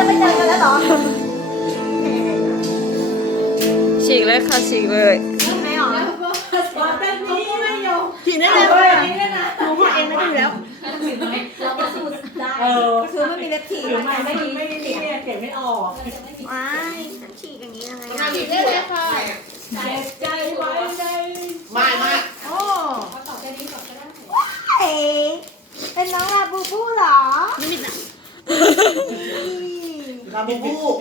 ต่อจากนี้จะไม่เจอกันแล้วเหรอฉีกเลยค่ะฉีกเลยไม่หรอเป็นนี้ไม่ยอมถีได้เลยหนูพอเองไม่ได้อยู่แล้วเราก็สู้ได้เออคือไม่มีเล็บถีถือมันไม่ไม่ไม่เนี่ยเก็บไม่ออกว้ายฉันฉีกอย่างนี้ยังไงอะฉีดได้เลยค่ะเจ็บใจไว้ใจไม่ไม่โอ้เอาต่อแค่นี้ก่อนก็ได้เอ๋เป็นน้องลาบูบูเหรอ ลาบูบูเห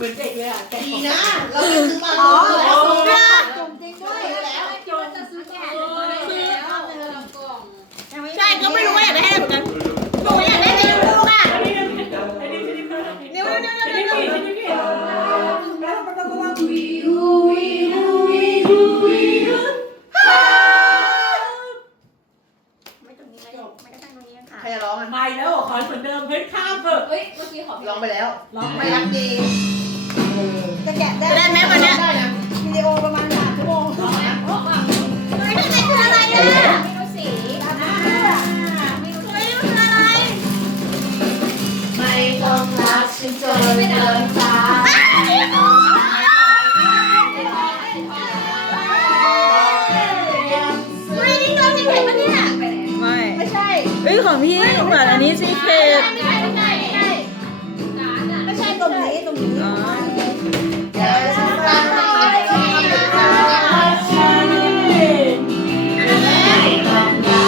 มือนเด็กเลยอะแกดีนะ เราไปซื้อมาอ๋อแล้ว ใครจะร้องอะ ไม่แล้วขอเหมือนเดิมเฮ้ยข้ามเถอะเฮ้ยเมื่อกี้ขอร้องไปแล้ว ร้องไม่รักดีจะแกะได้ได้ไหมวันเนี้ย ได้นะวิดีโอประมาณสามชั่วโมงร้องนะไม่ได้คืออะไรอะไม่รู้สีตามเสื้อไม่รู้ไม่รู้คืออะไร ไม่ต้องรักฉันจนเกินตา เอ้ยของพี่เหมือนอันนี้ซีเครตไม่ใช่ไม่ใช่